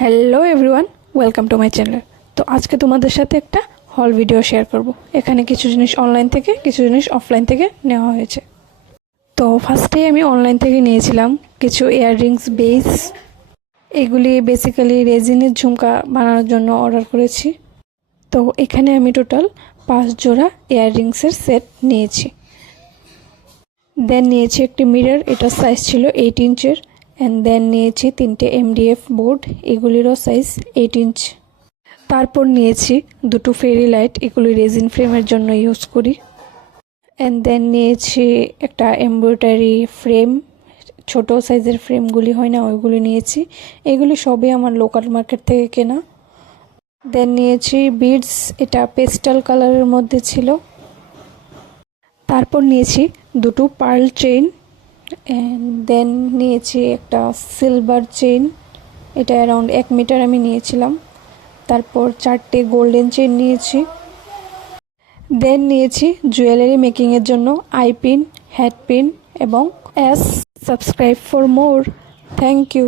Hello everyone, welcome to my channel. তো আজকে তোমাদের সাথে একটা হল ভিডিও শেয়ার করব। এখানে কিছু জিনিস অনলাইন থেকে, কিছু জিনিস অফলাইন থেকে নেওয়া হয়েছে। তো ফার্স্টেই আমি অনলাইন থেকে নিয়েছিলাম কিছু ইয়াররিংস বেস। এগুলি বেসিক্যালি রেজিনের ঝুমকা বানানোর জন্য অর্ডার করেছি। তো এখানে আমি টোটাল 5 জোড়া ইয়াররিংসের সেট নিয়েছি। দেন নিয়েছি একটি মিরর, এটার সাইজ ছিল 8 ইঞ্চের। অ্যান্ড দেন নিয়েছি 3টে MDF বোর্ড, এগুলিরও সাইজ 8 ইঞ্চ। তারপর নিয়েছি 2টো ফেরি লাইট, এগুলি রেজিন ফ্রেমের জন্য ইউজ করি। অ্যান্ড দেন নিয়েছি একটা এমব্রয়ডারি ফ্রেম, ছোট সাইজের ফ্রেমগুলি হয় না, ওইগুলি নিয়েছি। এগুলি সবই আমার লোকাল মার্কেট থেকে কেনা। দেন নিয়েছি বিডস, এটা পেস্টাল কালারের মধ্যে ছিল। তারপর নিয়েছি 2টো পার্ল চেইন। অ্যান্ড দেন নিয়েছি একটা সিলভার চেইন, এটা অ্যারাউন্ড 1 মিটার আমি নিয়েছিলাম। তারপর 4টে গোল্ডেন চেইন নিয়েছি। দেন নিয়েছি জুয়েলারি মেকিংয়ের জন্য আই পিন, হেড পিন এবং subscribe for more. Thank you.